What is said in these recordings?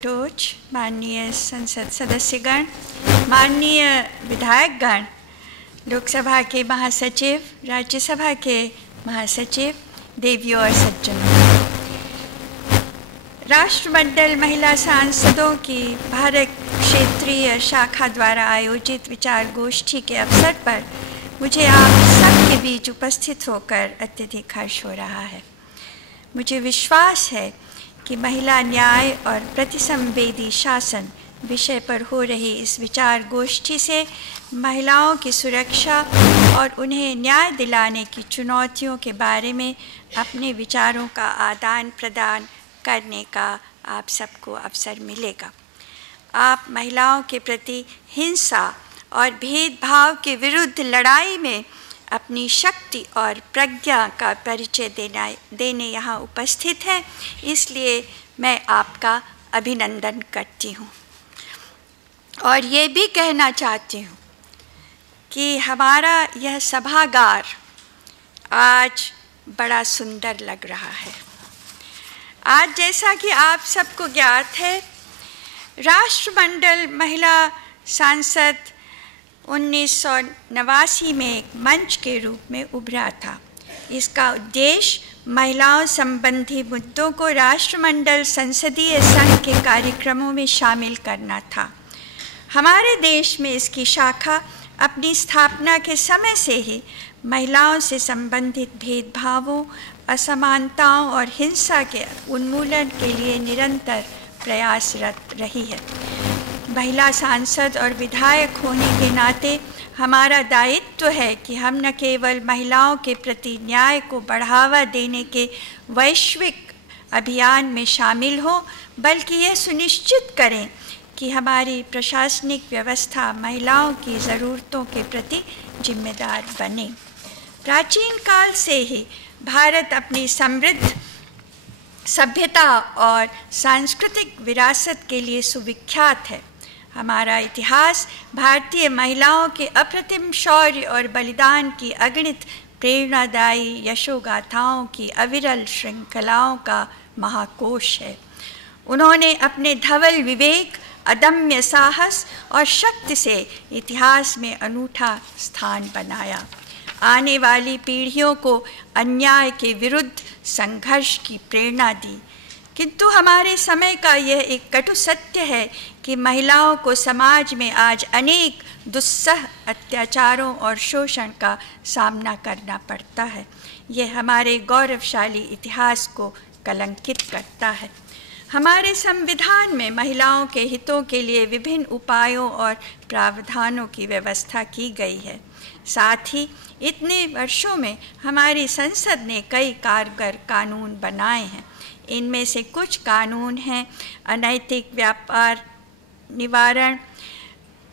टोच, माननीय संसद सदस्यगण, माननीय विधायकगण, लोकसभा के महासचिव, राज्यसभा के महासचिव, देवियों और सज्जनों, राष्ट्रमंडल महिला सांसदों की भारत क्षेत्रीय शाखा द्वारा आयोजित विचार गोष्ठी के अवसर पर मुझे आप सबके बीच उपस्थित होकर अत्यधिक हर्ष हो रहा है। मुझे विश्वास है कि महिला न्याय और प्रतिसंवेदी शासन विषय पर हो रही इस विचार गोष्ठी से महिलाओं की सुरक्षा और उन्हें न्याय दिलाने की चुनौतियों के बारे में अपने विचारों का आदान प्रदान करने का आप सबको अवसर मिलेगा। आप महिलाओं के प्रति हिंसा और भेदभाव के विरुद्ध लड़ाई में अपनी शक्ति और प्रज्ञा का परिचय देने यहाँ उपस्थित हैं, इसलिए मैं आपका अभिनंदन करती हूँ। और ये भी कहना चाहती हूँ कि हमारा यह सभागार आज बड़ा सुंदर लग रहा है। आज जैसा कि आप सबको ज्ञात है, राष्ट्रमंडल महिला सांसद 1989 में एक मंच के रूप में उभरा था। इसका उद्देश्य महिलाओं संबंधी मुद्दों को राष्ट्रमंडल संसदीय संघ के कार्यक्रमों में शामिल करना था। हमारे देश में इसकी शाखा अपनी स्थापना के समय से ही महिलाओं से संबंधित भेदभावों, असमानताओं और हिंसा के उन्मूलन के लिए निरंतर प्रयासरत रही है। महिला सांसद और विधायक होने के नाते हमारा दायित्व है कि हम न केवल महिलाओं के प्रति न्याय को बढ़ावा देने के वैश्विक अभियान में शामिल हों, बल्कि यह सुनिश्चित करें कि हमारी प्रशासनिक व्यवस्था महिलाओं की ज़रूरतों के प्रति जिम्मेदार बने। प्राचीन काल से ही भारत अपनी समृद्ध सभ्यता और सांस्कृतिक विरासत के लिए सुविख्यात है। हमारा इतिहास भारतीय महिलाओं के अप्रतिम शौर्य और बलिदान की अगणित प्रेरणादायी यशोगाथाओं की अविरल श्रृंखलाओं का महाकोश है। उन्होंने अपने धवल विवेक, अदम्य साहस और शक्ति से इतिहास में अनूठा स्थान बनाया। आने वाली पीढ़ियों को अन्याय के विरुद्ध संघर्ष की प्रेरणा दी। किंतु हमारे समय का यह एक कटु सत्य है कि महिलाओं को समाज में आज अनेक दुस्सह अत्याचारों और शोषण का सामना करना पड़ता है। यह हमारे गौरवशाली इतिहास को कलंकित करता है। हमारे संविधान में महिलाओं के हितों के लिए विभिन्न उपायों और प्रावधानों की व्यवस्था की गई है। साथ ही इतने वर्षों में हमारी संसद ने कई कारगर कानून बनाए हैं। इनमें से कुछ कानून हैं: अनैतिक व्यापार निवारण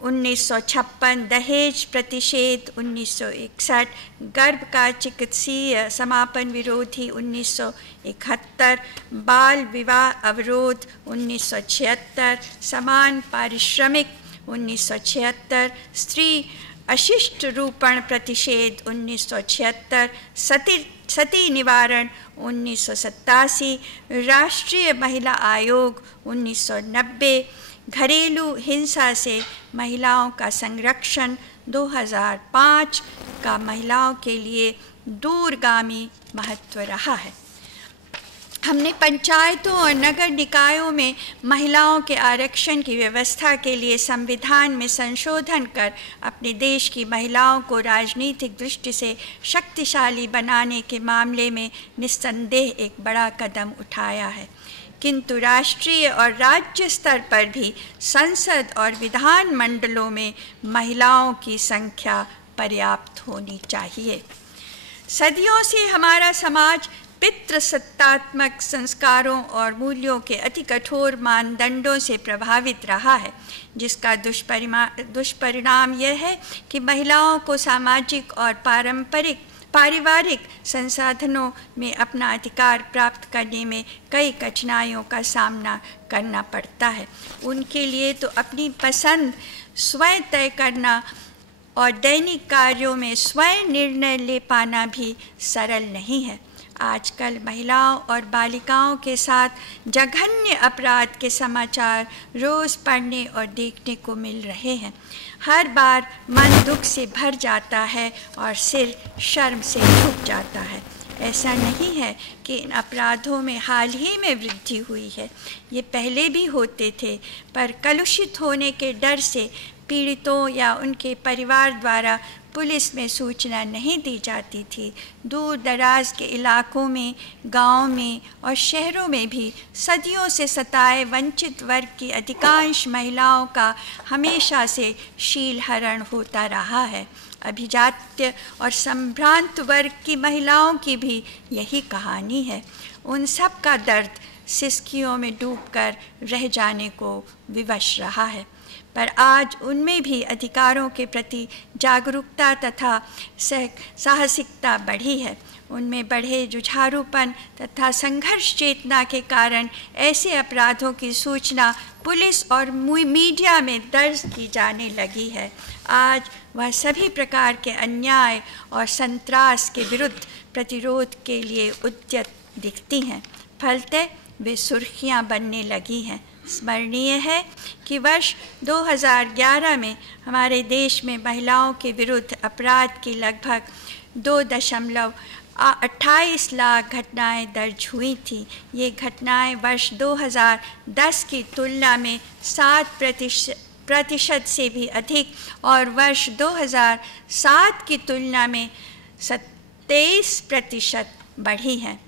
1956, दहेज प्रतिषेध 1961, गर्भ का चिकित्सीय समापन विरोधी 1971, बाल विवाह अवरोध 1976, समान पारिश्रमिक 1976, स्त्री अशिष्ट रूपण प्रतिषेध 1976, सती निवारण 1987, राष्ट्रीय महिला आयोग 1990, घरेलू हिंसा से महिलाओं का संरक्षण 2005 का महिलाओं के लिए दूरगामी महत्व रहा है। हमने पंचायतों और नगर निकायों में महिलाओं के आरक्षण की व्यवस्था के लिए संविधान में संशोधन कर अपने देश की महिलाओं को राजनीतिक दृष्टि से शक्तिशाली बनाने के मामले में निस्संदेह एक बड़ा कदम उठाया है। किंतु राष्ट्रीय और राज्य स्तर पर भी संसद और विधान मंडलों में महिलाओं की संख्या पर्याप्त होनी चाहिए। सदियों से हमारा समाज पितृसत्तात्मक संस्कारों और मूल्यों के अति कठोर मानदंडों से प्रभावित रहा है, जिसका दुष्परिणाम यह है कि महिलाओं को सामाजिक और पारिवारिक संसाधनों में अपना अधिकार प्राप्त करने में कई कठिनाइयों का सामना करना पड़ता है। उनके लिए तो अपनी पसंद स्वयं तय करना और दैनिक कार्यों में स्वयं निर्णय ले पाना भी सरल नहीं है। आजकल महिलाओं और बालिकाओं के साथ जघन्य अपराध के समाचार रोज़ पढ़ने और देखने को मिल रहे हैं। हर बार मन दुख से भर जाता है और सिर शर्म से झुक जाता है। ऐसा नहीं है कि इन अपराधों में हाल ही में वृद्धि हुई है, ये पहले भी होते थे, पर कलुषित होने के डर से पीड़ितों या उनके परिवार द्वारा पुलिस में सूचना नहीं दी जाती थी। दूर दराज के इलाकों में, गांवों में और शहरों में भी सदियों से सताए वंचित वर्ग की अधिकांश महिलाओं का हमेशा से शील हरण होता रहा है। अभिजात्य और संभ्रांत वर्ग की महिलाओं की भी यही कहानी है। उन सब का दर्द सिसकियों में डूबकर रह जाने को विवश रहा है, पर आज उनमें भी अधिकारों के प्रति जागरूकता तथा साहसिकता बढ़ी है। उनमें बढ़े जुझारूपन तथा संघर्ष चेतना के कारण ऐसे अपराधों की सूचना पुलिस और मीडिया में दर्ज की जाने लगी है। आज वह सभी प्रकार के अन्याय और संत्रास के विरुद्ध प्रतिरोध के लिए उद्यत दिखती हैं। फलतः वे सुर्खियां बनने लगी हैं। स्मरणीय है कि वर्ष 2011 में हमारे देश में महिलाओं के विरुद्ध अपराध की लगभग 2.28 लाख घटनाएं दर्ज हुई थी। ये घटनाएं वर्ष 2010 की तुलना में 7% से भी अधिक और वर्ष 2007 की तुलना में 27% बढ़ी हैं।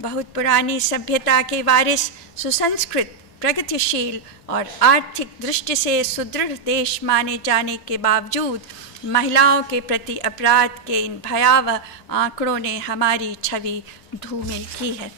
बहुत पुरानी सभ्यता के वारिस, सुसंस्कृत, प्रगतिशील और आर्थिक दृष्टि से सुदृढ़ देश माने जाने के बावजूद महिलाओं के प्रति अपराध के इन भयावह आंकड़ों ने हमारी छवि धूमिल की है।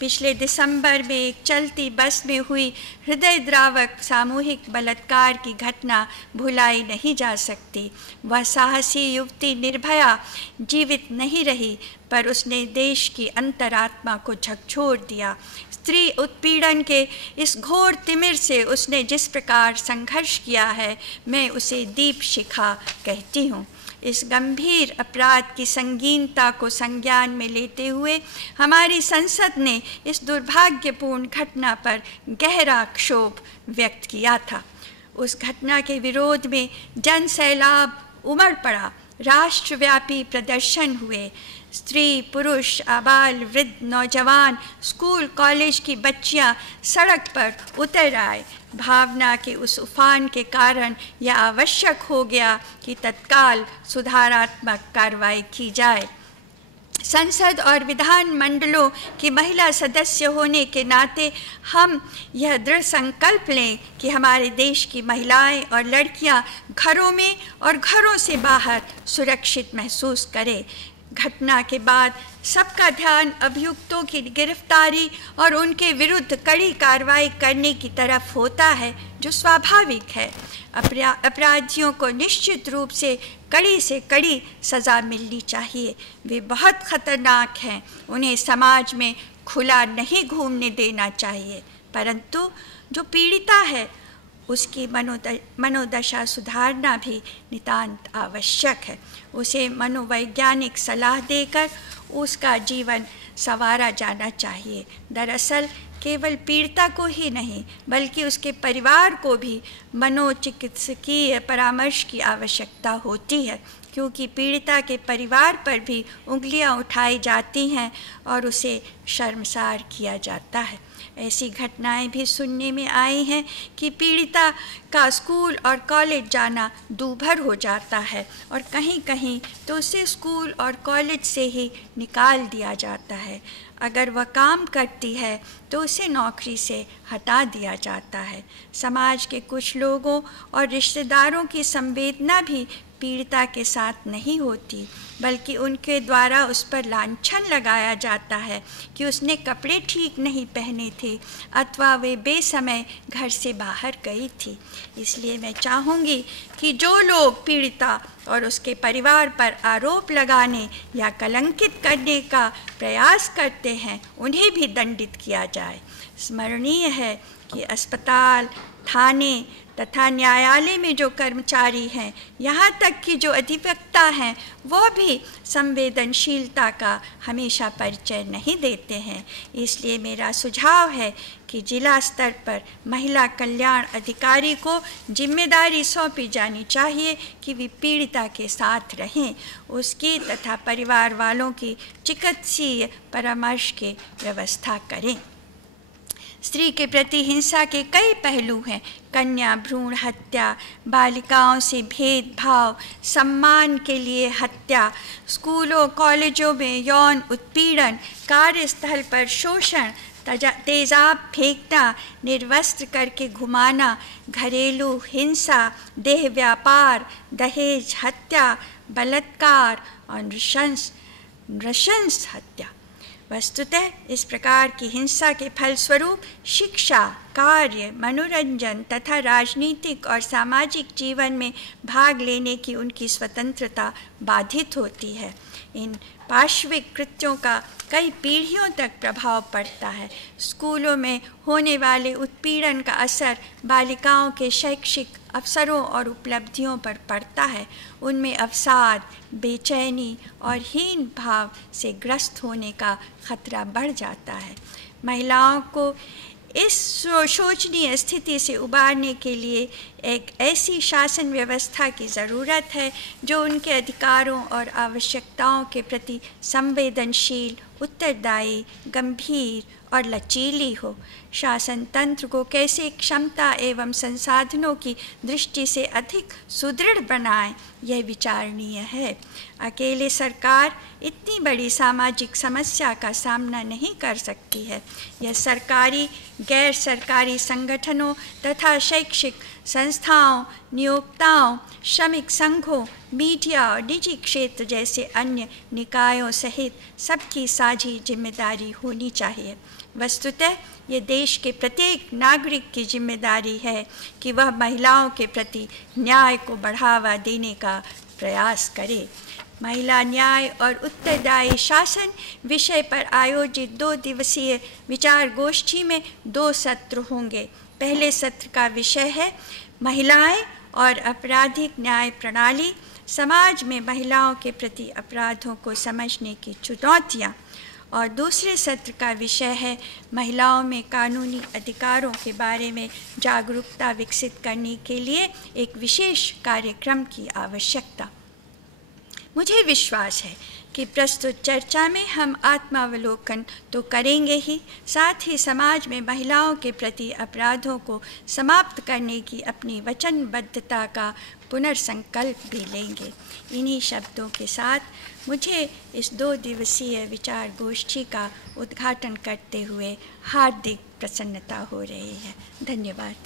पिछले दिसंबर में एक चलती बस में हुई हृदयद्रावक सामूहिक बलात्कार की घटना भुलाई नहीं जा सकती। वह साहसी युवती निर्भया जीवित नहीं रही, पर उसने देश की अंतरात्मा को झकझोर दिया। स्त्री उत्पीड़न के इस घोर तिमिर से उसने जिस प्रकार संघर्ष किया है, मैं उसे दीप शिखा कहती हूँ। इस गंभीर अपराध की संगीनता को संज्ञान में लेते हुए हमारी संसद ने इस दुर्भाग्यपूर्ण घटना पर गहरा क्षोभ व्यक्त किया था। उस घटना के विरोध में जन सैलाब उमड़ पड़ा। राष्ट्रव्यापी प्रदर्शन हुए। स्त्री, पुरुष, आबाल, वृद्ध, नौजवान, स्कूल कॉलेज की बच्चियां सड़क पर उतर आए। भावना के उस उफान के कारण यह आवश्यक हो गया कि तत्काल सुधारात्मक कार्रवाई की जाए। संसद और विधान मंडलों की महिला सदस्य होने के नाते हम यह दृढ़ संकल्प लें कि हमारे देश की महिलाएं और लड़कियां घरों में और घरों से बाहर सुरक्षित महसूस करें। घटना के बाद सबका ध्यान अभियुक्तों की गिरफ्तारी और उनके विरुद्ध कड़ी कार्रवाई करने की तरफ होता है, जो स्वाभाविक है। अपराधियों को निश्चित रूप से कड़ी सज़ा मिलनी चाहिए। वे बहुत खतरनाक हैं, उन्हें समाज में खुला नहीं घूमने देना चाहिए। परंतु जो पीड़िता है उसकी मनोदशा सुधारना भी नितांत आवश्यक है। उसे मनोवैज्ञानिक सलाह देकर उसका जीवन संवारा जाना चाहिए। दरअसल केवल पीड़िता को ही नहीं बल्कि उसके परिवार को भी मनोचिकित्सकीय परामर्श की आवश्यकता होती है, क्योंकि पीड़िता के परिवार पर भी उंगलियां उठाई जाती हैं और उसे शर्मसार किया जाता है। ऐसी घटनाएं भी सुनने में आई हैं कि पीड़िता का स्कूल और कॉलेज जाना दूभर हो जाता है और कहीं कहीं तो उसे स्कूल और कॉलेज से ही निकाल दिया जाता है। अगर वह काम करती है तो उसे नौकरी से हटा दिया जाता है। समाज के कुछ लोगों और रिश्तेदारों की संवेदना भी पीड़िता के साथ नहीं होती, बल्कि उनके द्वारा उस पर लांछन लगाया जाता है कि उसने कपड़े ठीक नहीं पहने थे अथवा वे बेसमय घर से बाहर गई थी। इसलिए मैं चाहूँगी कि जो लोग पीड़िता और उसके परिवार पर आरोप लगाने या कलंकित करने का प्रयास करते हैं, उन्हें भी दंडित किया जाए। स्मरणीय है कि अस्पताल, थाने, तथा न्यायालय में जो कर्मचारी हैं, यहाँ तक कि जो अधिवक्ता हैं, वो भी संवेदनशीलता का हमेशा परिचय नहीं देते हैं। इसलिए मेरा सुझाव है कि जिला स्तर पर महिला कल्याण अधिकारी को जिम्मेदारी सौंपी जानी चाहिए कि वे पीड़िता के साथ रहें, उसकी तथा परिवार वालों की चिकित्सीय परामर्श की व्यवस्था करें। स्त्री के प्रति हिंसा के कई पहलू हैं। कन्या भ्रूण हत्या, बालिकाओं से भेदभाव, सम्मान के लिए हत्या, स्कूलों कॉलेजों में यौन उत्पीड़न, कार्यस्थल पर शोषण, तेजाब फेंकना, निर्वस्त्र करके घुमाना, घरेलू हिंसा, देह व्यापार, दहेज हत्या, बलात्कार और नृशंस हत्या। वस्तुतः इस प्रकार की हिंसा के फलस्वरूप शिक्षा, कार्य, मनोरंजन तथा राजनीतिक और सामाजिक जीवन में भाग लेने की उनकी स्वतंत्रता बाधित होती है। इन पार्श्विक कृत्यों का कई पीढ़ियों तक प्रभाव पड़ता है। स्कूलों में होने वाले उत्पीड़न का असर बालिकाओं के शैक्षिक अवसरों और उपलब्धियों पर पड़ता है। उनमें अवसाद, बेचैनी और हीन भाव से ग्रस्त होने का खतरा बढ़ जाता है। महिलाओं को इस शोचनीय स्थिति से उबारने के लिए एक ऐसी शासन व्यवस्था की ज़रूरत है जो उनके अधिकारों और आवश्यकताओं के प्रति संवेदनशील, उत्तरदायी, गंभीर और लचीली हो। शासन तंत्र को कैसे क्षमता एवं संसाधनों की दृष्टि से अधिक सुदृढ़ बनाए, यह विचारणीय है। अकेले सरकार इतनी बड़ी सामाजिक समस्या का सामना नहीं कर सकती है। यह सरकारी, गैर सरकारी संगठनों तथा शैक्षिक संस्थाओं, नियोक्ताओं, श्रमिक संघों, मीडिया और निजी क्षेत्र जैसे अन्य निकायों सहित सबकी साझी जिम्मेदारी होनी चाहिए। वस्तुतः ये देश के प्रत्येक नागरिक की जिम्मेदारी है कि वह महिलाओं के प्रति न्याय को बढ़ावा देने का प्रयास करे। महिला न्याय और उत्तरदायी शासन विषय पर आयोजित 2 दिवसीय विचार गोष्ठी में 2 सत्र होंगे। पहले सत्र का विषय है महिलाएं और आपराधिक न्याय प्रणाली, समाज में महिलाओं के प्रति अपराधों को समझने की चुनौतियाँ, और दूसरे सत्र का विषय है महिलाओं में कानूनी अधिकारों के बारे में जागरूकता विकसित करने के लिए एक विशेष कार्यक्रम की आवश्यकता। मुझे विश्वास है कि प्रस्तुत चर्चा में हम आत्मावलोकन तो करेंगे ही, साथ ही समाज में महिलाओं के प्रति अपराधों को समाप्त करने की अपनी वचनबद्धता का पुनर्संकल्प भी लेंगे। इन्हीं शब्दों के साथ मुझे इस 2 दिवसीय विचार गोष्ठी का उद्घाटन करते हुए हार्दिक प्रसन्नता हो रही है। धन्यवाद।